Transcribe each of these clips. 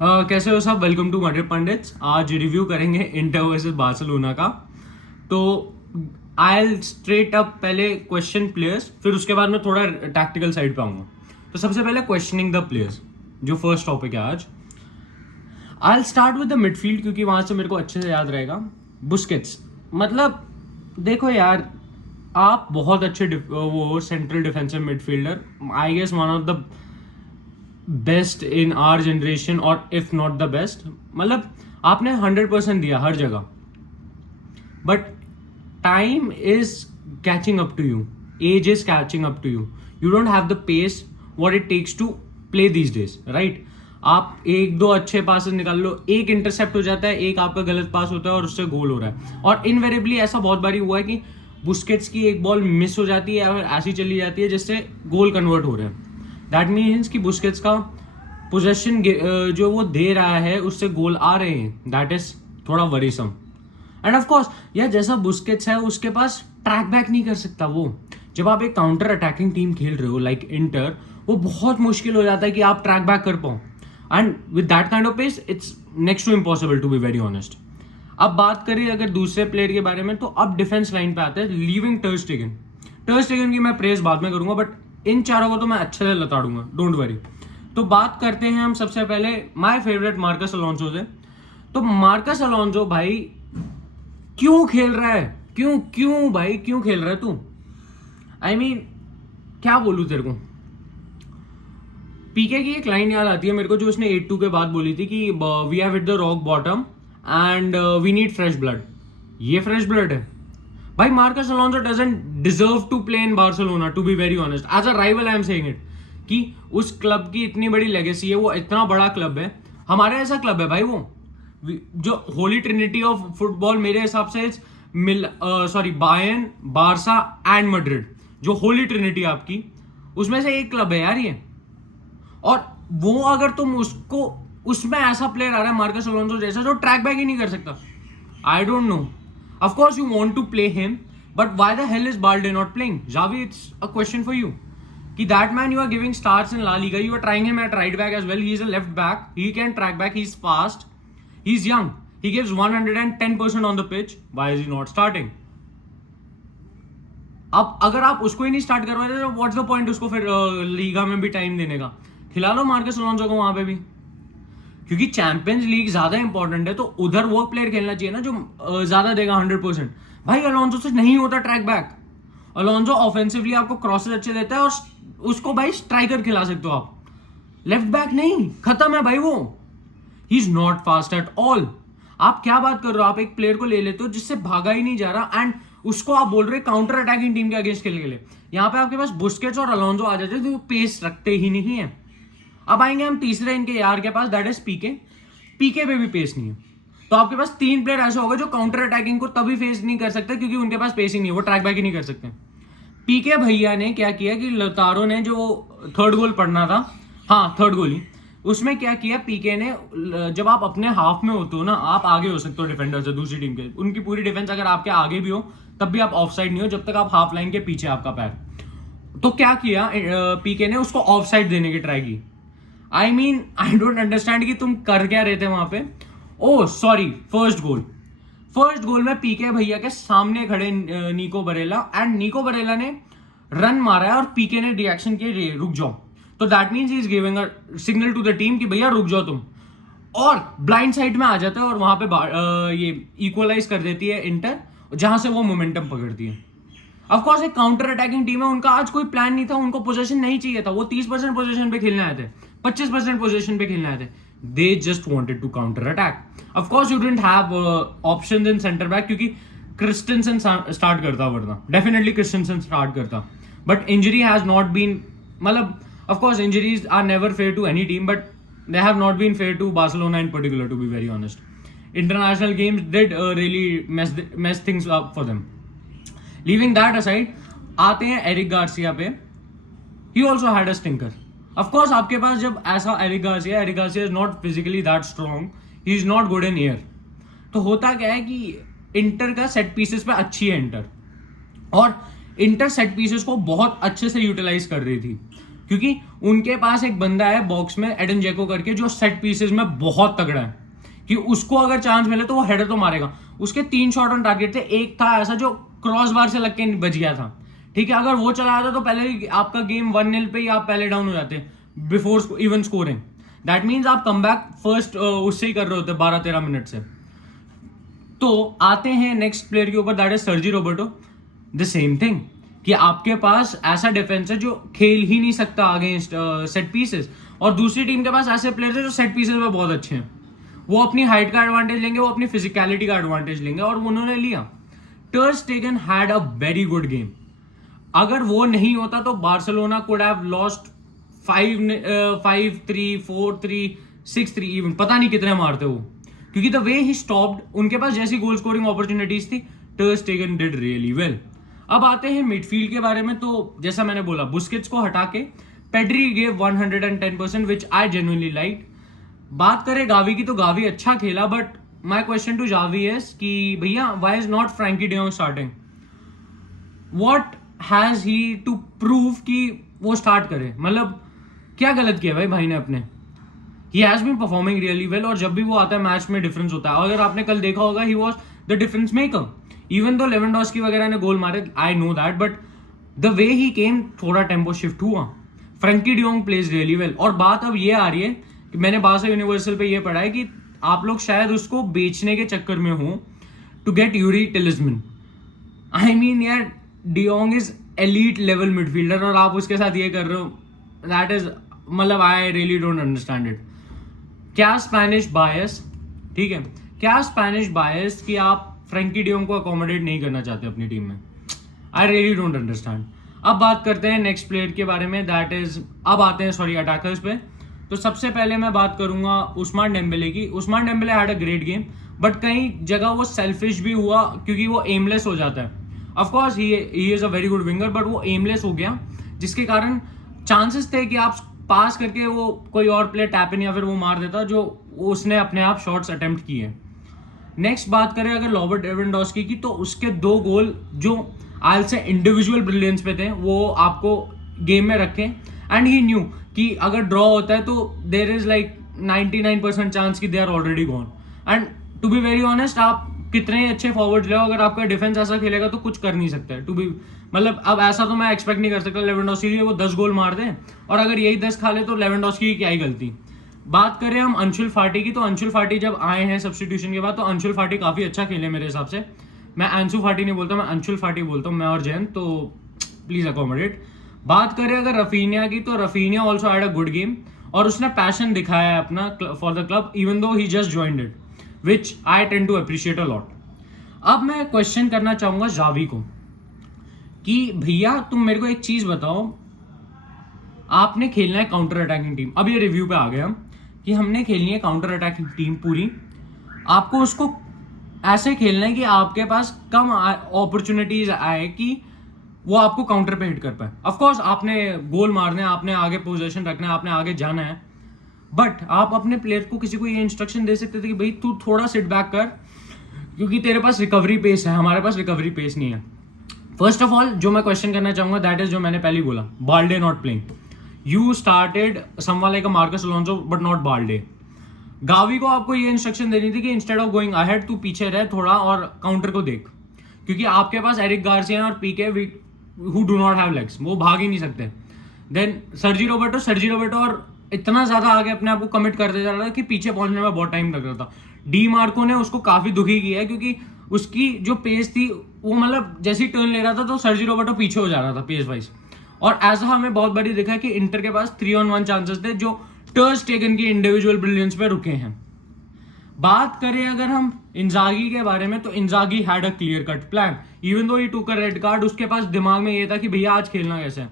कैसे हो सब। Welcome to Madrid Pundits. आज रिव्यू करेंगे इंटर वर्सेस बार्सिलोना का। तो आई स्ट्रेट अप पहले क्वेश्चन प्लेयर्स, फिर उसके बाद मैं थोड़ा टैक्टिकल साइड पे आऊंगा। तो सबसे पहले क्वेश्चनिंग द प्लेयर्स, जो फर्स्ट टॉपिक है आज। I start with the midfield क्योंकि वहां से मेरे को अच्छे से याद रहेगा। बुस्केट्स, मतलब देखो यार, आप बहुत अच्छे वो central defensive midfielder, I guess one of the best in our generation और इफ नॉट द बेस्ट। मतलब आपने 100% दिया हर जगह, but time is catching up to you, age is catching up to you. You don't have the pace what it takes to play these days, right. आप एक दो अच्छे पासेस निकाल लो, एक इंटरसेप्ट हो जाता है, एक आपका गलत पास होता है और उससे गोल हो रहा है। और इनवेरिएबली ऐसा बहुत बारी हुआ है कि बुस्केट्स की एक बॉल मिस हो जाती है और ऐसी चली जाती है जिससे गोल कन्वर्ट हो रहे हैं। दैट मीन्स कि बुस्केट्स का पोजेशन जो वो दे रहा है उससे गोल आ रहे हैं। दैट इज थोड़ा वरीसम। एंड ऑफ कोर्स यार, जैसा बुस्केट्स है उसके पास ट्रैक बैक नहीं कर सकता वो। जब आप एक काउंटर अटैकिंग टीम खेल रहे हो लाइक इंटर, वो बहुत मुश्किल हो जाता है कि आप ट्रैक बैक कर पाओ। And with that kind of pace it's next to impossible, to be very honest. अब बात करिए अगर दूसरे प्लेयर के बारे में, तो अब डिफेंस लाइन पे आते हैं, लीविंग टर स्टेगन। टर स्टेगन की मैं प्रेस बाद में करूंगा, बट इन चारों को तो मैं अच्छे से लताड़ूंगा, डोंट वरी। तो बात करते हैं हम सबसे पहले माय फेवरेट मार्कस अलोंसो से। तो मार्कस अलोंसो भाई क्यों खेल रहा है, क्यों क्यों भाई क्यों खेल रहा है तू? आई मीन क्या बोलूं तेरे को। पीके की एक लाइन याद आती है मेरे को, जो उसने 8-2 के बाद बोली थी कि we have hit the rock bottom and we need fresh blood. ये फ्रेश ब्लड है भाई। Marcus Alonso doesn't deserve to play in Barcelona, to be very honest. As a rival I am saying it कि उस club की इतनी बड़ी legacy है, वो इतना बड़ा क्लब है, हमारे ऐसा क्लब है भाई वो, जो होली ट्रिनिटी ऑफ फुटबॉल मेरे हिसाब से बायर्न, बारसा एंड मैड्रिड, जो होली ट्रिनिटी आपकी, उसमें से एक क्लब है यार ये। और वो अगर तुम उसको, उसमें ऐसा प्लेयर आ रहा है मार्कस अलोंसो जैसा, जो ट्रैक बैक ही नहीं कर सकता। I don't know, of course you want to play him, but why the hell is Balde not playing? Xavi, it's a question for you कि that man you are giving stars in La Liga, you are trying him at right back as well. He is a left back, he can track back, he's fast, he's young, he gives 110% on the pitch. Why is he not starting? अब अगर आप उसको ही नहीं start करवाते तो what's the point उसको फिर Liga में भी टाइम देने का? खिला लो मार्कस अलोंसो को वहां पे भी, क्योंकि चैंपियंस लीग ज्यादा इंपॉर्टेंट है। तो उधर वो प्लेयर खेलना चाहिए ना जो ज्यादा देगा 100%। भाई अलोंसो से नहीं होता ट्रैक बैक। अलोंसो ऑफेंसिवली आपको क्रॉसेस अच्छे देता है और उसको भाई स्ट्राइकर खिला सकते हो आप, लेफ्ट बैक नहीं, खत्म है भाई वो। ही is not fast at all. आप क्या बात कर रहे हो? आप एक प्लेयर को ले लेते हो जिससे भागा ही नहीं जा रहा, एंड उसको आप बोल रहे काउंटर अटैकिंग टीम के अगेंस्ट खेलने के लिए। यहाँ पे आपके पास बुस्केट्स और अलोंसो आ जाते हैं तो वो पेस रखते ही नहीं है। अब आएंगे हम तीसरे इनके यार के पास, दैट इज पीके। पीके पे भी पेस नहीं है, तो आपके पास तीन प्लेयर ऐसे हो गए जो काउंटर अटैकिंग को तभी फेस नहीं कर सकते क्योंकि उनके पास पेस ही नहीं है, वो ट्रैक बैक ही नहीं कर सकते। पीके भैया ने क्या किया कि लतारो ने जो थर्ड गोल पढ़ना था, हाँ थर्ड गोल ही, उसमें क्या किया पीके ने, जब आप अपने हाफ में होते हो ना, आप आगे हो सकते हो डिफेंडर से, दूसरी टीम के, उनकी पूरी डिफेंस अगर आपके आगे भी हो तब भी आप ऑफ साइड नहीं हो जब तक आप हाफ लाइन के पीछे आपका पैर। तो क्या किया पीके ने, उसको ऑफ साइड देने की ट्राई की। I mean I don't understand कि तुम कर क्या रहे थे वहां पे। ओ सॉरी, फर्स्ट गोल में पीके भैया के सामने खड़े निको बरेला, एंड निको बरेला ने रन मारा है और पीके ने रिएक्शन किया रुक जाओ। तो that means he is giving a signal to the team कि भैया रुक जाओ तुम, और ब्लाइंड साइड में आ जाता है और वहां पे ये इक्वलाइज कर देती है इंटर, जहां से वो मोमेंटम पकड़ती है। ऑफ कोर्स एक काउंटर अटैकिंग टीम है, उनका आज कोई प्लान नहीं था, उनको पोजीशन नहीं चाहिए था, वो 30% पोजीशन पे खेलने आए थे, 25% पोजीशन पे खेलने आए थे। They just wanted to counter attack. Of course, you didn't have options in center back क्योंकि क्रिस्टेंसन स्टार्ट करता, वरना डेफिनेटली क्रिस्टेंसन स्टार्ट करता। But injury has not been, मतलब of course injuries are never fair to any team, but they have not been fair to Barcelona in particular, to be very honest. International games did really mess things up for them. Leaving that aside, आते हैं Eric Garcia पे। He also had a stinker. Of course, आपके पास जब ऐसा Eric Garcia is not physically that strong, he is not good in air. तो होता क्या है कि इंटर का सेट पीसेस पे अच्छी है इंटर, और इंटर सेट पीसेस को बहुत अच्छे से यूटिलाइज कर रही थी। क्योंकि उनके पास एक बंदा है बॉक्स में, एडन जेको करके, जो सेट पीसेस में बहुत तगड़ा है कि उसको अगर चांस मिले तो वो हेडर तो मारेगा। उसके 3 शॉट ऑन टारगेट थे, एक था ऐसा जो क्रॉस बार से लग के बच गया था, ठीक है। अगर वो चला जाता तो पहले ही आपका गेम 1-0 पे ही आप पहले डाउन हो जाते before even scoring. That means आप कम बैक फर्स्ट उससे ही कर रहे होते 12-13 मिनट से। तो आते हैं नेक्स्ट प्लेयर के ऊपर, that is Sergi Roberto. The same thing कि आपके पास ऐसा डिफेंस है जो खेल ही नहीं सकता अगेंस्ट सेट पीसेस, और दूसरी टीम के पास ऐसे प्लेयर्स हैं जो सेट पीसेस में बहुत अच्छे हैं। वो अपनी हाइट का एडवांटेज लेंगे, वो अपनी फिजिकलिटी का एडवांटेज लेंगे, और उन्होंने लिया। टर स्टेगन had a very good game. अगर वो नहीं होता तो Barcelona could have lost 5-3, 4-3, 6-3 even, पता नहीं कितने मारते वो, क्योंकि द वे ही स्टॉप्ड, उनके पास जैसी गोल स्कोरिंग अपॉर्चुनिटीज थी, टर स्टेगन डिड रियली वेल। अब आते हैं मिडफील्ड के बारे में। तो जैसा मैंने बोला, बुस्केट्स को हटा के Pedri gave 110%, which I genuinely like. बात करें गावी की, तो गावी अच्छा खेला, but my question to Xavi is कि भैया why is not Frenkie de Jong starting? What has he to prove कि वो स्टार्ट करे? मतलब क्या गलत किया भाई ने अपने? He has been performing really well, और जब भी वो आता है मैच में डिफरेंस होता है। अगर आपने कल देखा होगा, he was the difference maker, even though Lewandowski वगैरह ने गोल मारे, I know that, but the way he came थोड़ा टेम्पो शिफ्ट हुआ। Frenkie de Jong plays really well. और बात अब ये आ रही है कि मैंने बासा यूनिवर्सल पे ये पढ़ा है कि आप लोग शायद उसको बेचने के चक्कर में हो to get Youri Tielemans. I mean यार, de Jong is elite level midfielder, और आप उसके साथ ये कर रहे हो, दैट इज, मतलब I really don't understand it. क्या स्पेनिश बायस, ठीक है, क्या स्पेनिश बायस कि आप फ्रैंकी डियोंग को अकोमोडेट नहीं करना चाहते अपनी टीम में? I really don't understand. अब बात करते हैं नेक्स्ट प्लेयर के बारे में, दैट इज, अब आते हैं अटैकर्स पे। तो सबसे पहले मैं बात करूंगा उस्मान डेम्बेले की। Ousmane Dembele had a great game, but कई जगह वो सेल्फिश भी हुआ, क्योंकि वो एमलेस हो जाता है। Of course he is a very good winger, but वो एमलेस हो गया, जिसके कारण चांसेस थे कि आप पास करके वो कोई और प्लेयर टैप इन या फिर वो मार देता, जो उसने अपने आप शॉट्स अटेम्प्ट किए। नेक्स्ट बात करें अगर रॉबर्ट लेवेंडोस्की की, तो उसके 2 गोल जो आज से इंडिविजुअल ब्रिलियंस पे थे, वो आपको गेम में रखे। एंड ही न्यू कि अगर ड्रॉ होता है तो देर इज लाइक 99% चांस कि they are already gone. And to be very honest, आप कितने अच्छे फॉरवर्ड ले, अगर आपका डिफेंस ऐसा खेलेगा तो कुछ कर नहीं सकता टू बी, मतलब अब ऐसा तो मैं एक्सपेक्ट नहीं कर सकता लेवेंडोस्की की वो 10 गोल मार दे, और अगर यही 10 खा ले तो लेवेंडोस्की की क्या ही गलती। बात करें हम अंशुल फाटी की, तो अंशुल फाटी जब आए हैं सब्स्टिट्यूशन के बाद, तो अंशुल फाटी काफी अच्छा खेले मेरे हिसाब से। मैं अंशु फाटी नहीं बोलता, मैं अंशुल फाटी बोलता हूँ, मैं और जैन, तो प्लीज अकोमोडेट। बात करें अगर रफीनिया की, तो Raphinha also had a good game, और उसने पैशन दिखाया है अपना for the club, even though he just joined it, which I tend to appreciate a lot. अब मैं क्वेश्चन करना चाहूंगा जावी को कि भैया तुम मेरे को एक चीज बताओ, आपने खेलना है काउंटर अटैकिंग टीम, अब ये रिव्यू पे आ गया कि हमने खेलनी है काउंटर अटैकिंग टीम पूरी, आपको उसको ऐसे खेलना है कि आपके पास कम अपॉर्चुनिटीज आए कि वो आपको काउंटर पे हिट कर पाए। ऑफ कोर्स आपने गोल मारने, आपने आगे पोजीशन रखना है, आपने आगे जाना है, बट आप अपने प्लेयर को किसी को ये इंस्ट्रक्शन दे सकते थे कि भाई तू थोड़ा सिट बैक कर, क्योंकि तेरे पास रिकवरी पेस है, हमारे पास रिकवरी पेस नहीं है। फर्स्ट ऑफ ऑल जो मैं क्वेश्चन करना चाहूंगा, दैट इज जो मैंने पहले बोला, Balde not playing. You started someone like a Marcus Alonso but not Balde. Gavi को आपको ये इंस्ट्रक्शन देनी थी कि इंस्टेड ऑफ गोइंग अहेड तू पीछे रह थोड़ा और काउंटर को देख, क्योंकि आपके पास एरिक गार्सिया और Piqué who do not have legs, वो भाग ही नहीं सकते। देन सर्जी रोबर्टो और इतना ज्यादा आगे अपने आप को कमिट करते जा रहा था कि पीछे पहुंचने में बहुत टाइम लग रहा था। डी मार्को ने उसको काफी दुखी किया है, क्योंकि उसकी जो पेस थी वो, मतलब जैसे ही टर्न ले रहा था तो सर्जी रोबर्टो पीछे हो जा रहा था पेस वाइज, और ऐसा हमें बहुत बड़ी दिखा कि इंटर के पास 3-on-1 चांसेस थे जो टर स्टेगन की इंडिविजुअल ब्रिलियंस पे रुके हैं। बात करें अगर हम इंजागी के बारे में, तो Inzaghi had a clear cut plan, even though he टूक अ रेड कार्ड, उसके पास दिमाग में ये था कि भैया आज खेलना कैसे है।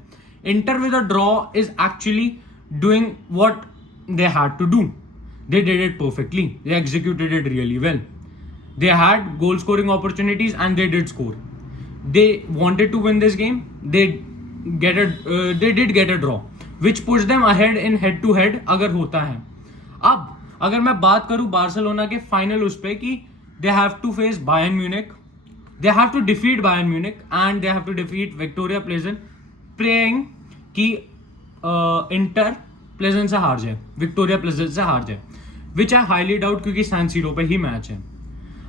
Inter with a draw is actually doing what they had to do, they did it perfectly, they executed it really well, they had goal scoring opportunities and they did score, they wanted to win this game, they did get a draw which puts them ahead in head to head अगर होता है। अब अगर मैं बात करूं Barcelona के final उस पे कि they have to face Bayern Munich, they have to defeat Bayern Munich and they have to defeat Victoria Pleasant, praying कि इंटर प्लेजेंट से हार जाए, विक्टोरिया प्लेजेंट से हार जाए, विच आई हाईली डाउट, क्योंकि सैन सीरो पे ही मैच है।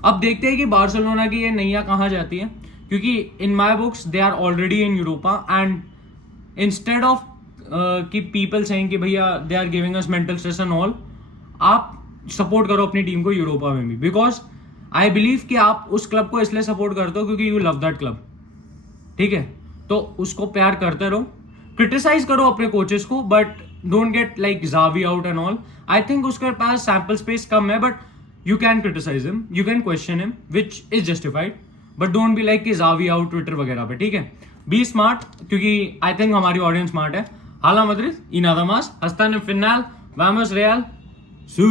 अब देखते हैं कि बार्सिलोना की ये नैया कहाँ जाती है, क्योंकि in my books they are already in Europa, and instead of कि पीपल सेइंग कि भैया they are giving us mental stress and all, आप सपोर्ट करो अपनी टीम को यूरोपा में भी, बिकॉज आई बिलीव कि आप उस क्लब को इसलिए सपोर्ट करते हो क्योंकि यू लव दैट क्लब, ठीक है? तो उसको प्यार करते रहो, क्रिटिसाइज करो अपने कोचेस को, but don't get like Xavi out and all. I think उसके पास सैम्पल स्पेस कम है, but you can criticise him, you can question him, which is justified, but don't be like कि जावी आउट ट्विटर वगैरह पे, ठीक है? Be smart, क्योंकि आई थिंक हमारी ऑडियंस स्मार्ट है। हाला Madrid y nada más, hasta en el final, vamos Real, sí।